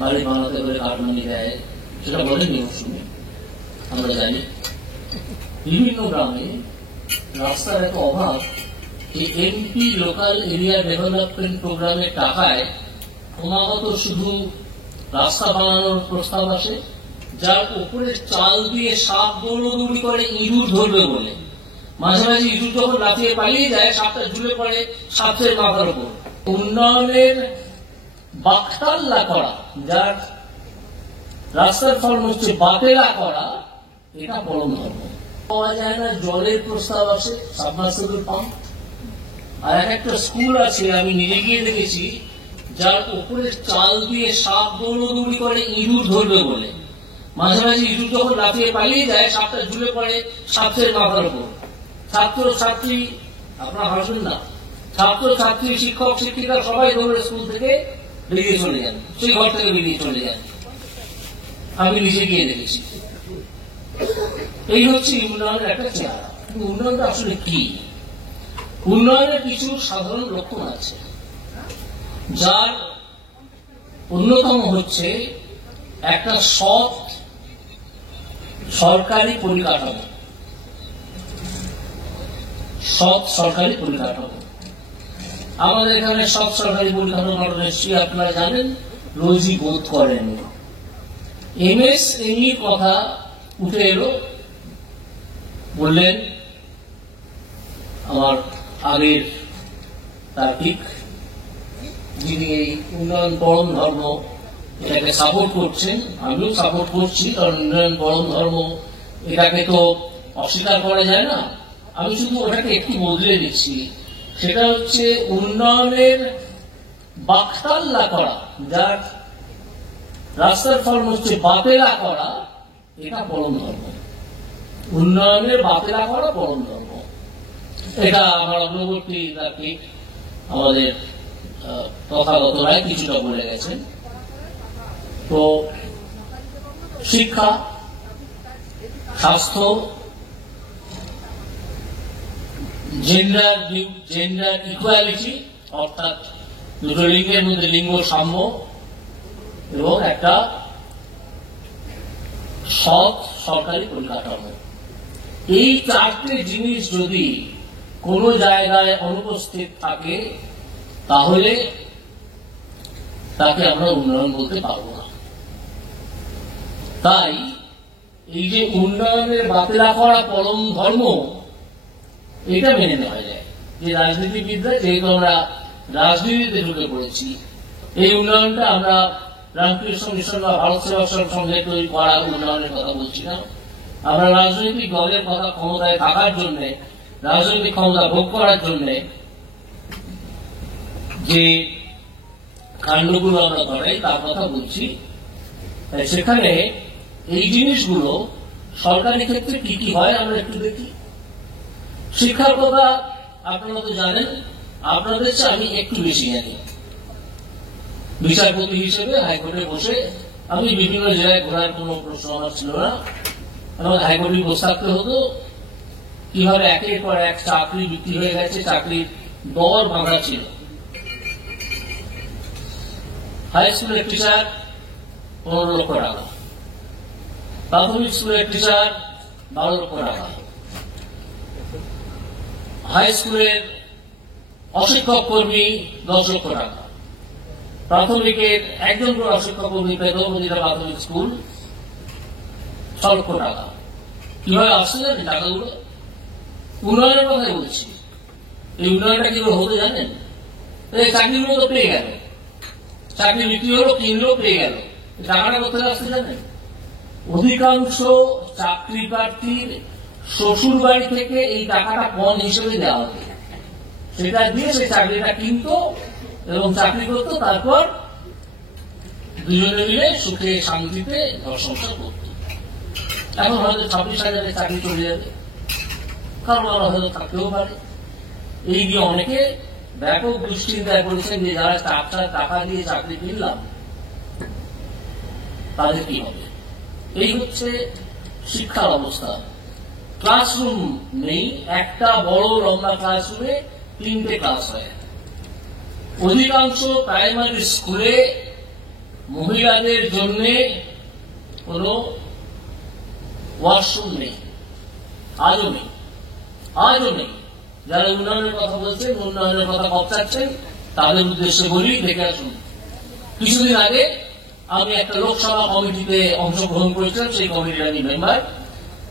বাড়ি বানাতে করে কাটমানি দেয়, সেটা বলেনি মৌসুমে, আমরা জানি। বিভিন্ন গ্রামে রাস্তার এত অভাব, এই এমপি লোকাল এরিয়া ডেভেলপমেন্ট প্রোগ্রামের টাকায় ক্রমাগত শুধু রাস্তা বানানোর প্রস্তাব আসে, যার উপরে চাল দিয়ে সাপ দৌড়দৌড়ি করে ইঁদুর ধরবে বলে। মাঝে মাঝে ইঁদুর যখন লাফিয়ে পালিয়ে যায়, সাপটা ঝুলে পড়ে সাপের মাথার উপর। উন্নয়নের বাকতাল্লা করা, যার রাস্তার ফর্ম হচ্ছে বাতেলা করা, এটা পরম ধর্ম। পাওয়া যায় না, জলের প্রস্তাব আসে, সাবমার্সিবল পাম্প। আর একটা স্কুল আছে, আমি নিজে গিয়ে দেখেছি, যার উপরে চাল দিয়ে সাপ দৌড়দৌড়ি করে ইঁদুর ধরবে বলে। মাঝে মাঝে ইঁদুর যখন লাফিয়ে পালিয়ে যায়, সাপটা ঝুলে পড়ে সাপের মাথার উপর। ছাত্র ছাত্রী, আপনারা হাসবেন না, ছাত্র ছাত্রী, শিক্ষক শিক্ষিকা সবাই দৌড়ে স্কুল থেকে বেরিয়ে চলে যান, সেই ঘর থেকে বেরিয়ে চলে যান। আমি নিজে গিয়ে দেখেছি। এই হচ্ছে উন্নয়নের একটা চেহারা। কিন্তু উন্নয়নটা আসলে কি? উন্নয়নের কিছু সাধারণ লক্ষণ আছে, যার অন্যতম হচ্ছে একটা সৎ সরকারি পরিকাঠামো। সৎ সরকারি পরিকাঠামো আমাদের এখানে সৎ সরকারি পরিকাঠামো নিশ্চয়ই আপনারা জানেন, রোজই বোধ করেন। এমএসএমই কথা উঠে এলো, বললেন আমার আগের তার্কিক, যিনি এই উন্নয়ন পরম ধর্ম এটাকে সাপোর্ট করছেন, আমিও সাপোর্ট করছি, কারণ উন্নয়ন পরম ধর্ম এটাকে তো অস্বীকার করা যায় না। আমি শুধু ওটাকে একটু বদলে দিচ্ছি, সেটা হচ্ছে উন্নয়নের বাকতাল্লা করা, যার রাস্তার ফর্ম হচ্ছে বাতেলা করা, এটা পরম ধর্ম। উন্নয়নের বাতেলা করা পরম ধর্ম। এটা আমার অগ্রবর্তী তার্কিক আমাদের তথাগত রায় কিছুটা বলে গেছেন। তো শিক্ষা, স্বাস্থ্য, জেন্ডার ইকুয়ালিটি, অর্থাৎ দুটো লিঙ্গের মধ্যে লিঙ্গ সাম্য, এবং একটা সৎ সরকারি পরিকাঠামো, এই চারটে জিনিস যদি কোনো জায়গায় অনুপস্থিত থাকে, তাহলে তাকে আমরা উন্নয়ন বলতে পারবো না। তাই এই যে উন্নয়নের বাতিলা করা পরম ধর্ম, এটা মেনে নেওয়া যায় যে রাজনীতিবিদরা, যেহেতু আমরা রাজনীতিতে ঢুকে পড়েছি, এই উন্নয়নটা আমরা রামকৃষ্ণ মিশন বা ভারত সেবাশ্রম সঙ্গে তৈরি করা উন্নয়নের কথা বলছি না। আমরা রাজনৈতিক দলের কথা, ক্ষমতায় থাকার জন্য, রাজনৈতিক ক্ষমতা ভোগ করার জন্য যে কাণ্ডগুলো আমরা করাই তার কথা বলছি। তাই সেখানে এই জিনিসগুলো সরকারি ক্ষেত্রে কি কি হয় আমরা একটু দেখি। শিক্ষার কথা আপনারা তো জানেন, আপনাদের চেয়ে আমি একটু বেশি জানি। বিচারপতি হিসেবে হাইকোর্টে বসে আমি বিভিন্ন জায়গায় ঘোরার কোন প্রশ্ন আমার ছিল না। আমাকে হাইকোর্টে বসে থাকতে হতো। কিভাবে একের পর এক চাকরি বিক্রি হয়ে গেছে, চাকরির দর বাঁধা ছিল। হাই স্কুলের টিচার 15 লক্ষ টাকা, প্রাথমিক স্কুলের টিচার 12 লক্ষ টাকা, হাই স্কুলের অশিক্ষক কর্মী 10 লক্ষ টাকা, প্রাথমিকের একজন করে অশিক্ষক কর্মী পেত প্রতিটা প্রাথমিক স্কুল 6 লক্ষ টাকা। কিভাবে আসছে জানেন টাকাগুলো? উন্নয়নের কথাই বলছি। এই উন্নয়নটা কিভাবে হতে জানেন? এই চাকরিগুলো তো পেয়ে গেল, চাকরি বিক্রি হলো, কিনলো, পেয়ে গেল। টাকাটা কোথায় আসছে জানেন? অধিকাংশ চাকরি প্রার্থীর শ্বশুর বাড়ি থেকে এই টাকাটা পণ হিসেবে দেওয়া হতো। সেটা দিয়ে সে চাকরিটা কিনতো এবং চাকরি করতো, তারপর দুজনে মিলে সুখে শান্তিতে ঘর সংসার করত। এখন হয়তো 26,000 চাকরি চলে যাবে, কারণ ওরা হয়তো থাকতেও পারে। এই দিয়ে অনেকে ব্যাপক দুশ্চিন্তায় পড়েছেন যে যারা 4 টাকা দিয়ে চাকরি কিনলাম তাদের কি হবে। এই হচ্ছে শিক্ষার অবস্থা। ক্লাসরুম নেই, একটা বড় লম্বা ক্লাসরুমে 3টে ক্লাস হয়। অধিকাংশ প্রাইমারি স্কুলে মহিলাদের জন্য কোনো ওয়াশরুম নেই, আজও নেই, আজও নেই। যারা উন্নয়নের কথা বলছেন, উন্নয়নের কথা কপচাচ্ছেন, তাদের উদ্দেশ্যে বলি, দেখে আসুন। কিছুদিন আগে আমি একটা লোকসভা কমিটিতে অংশগ্রহণ করেছিলাম, সেই কমিটির আমি মেম্বার।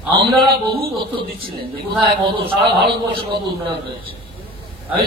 আমরা বহু তথ্য দিচ্ছিলেন যে কোথায় কত, সারা ভারতবর্ষে কত উন্নয়ন হয়েছে। আমি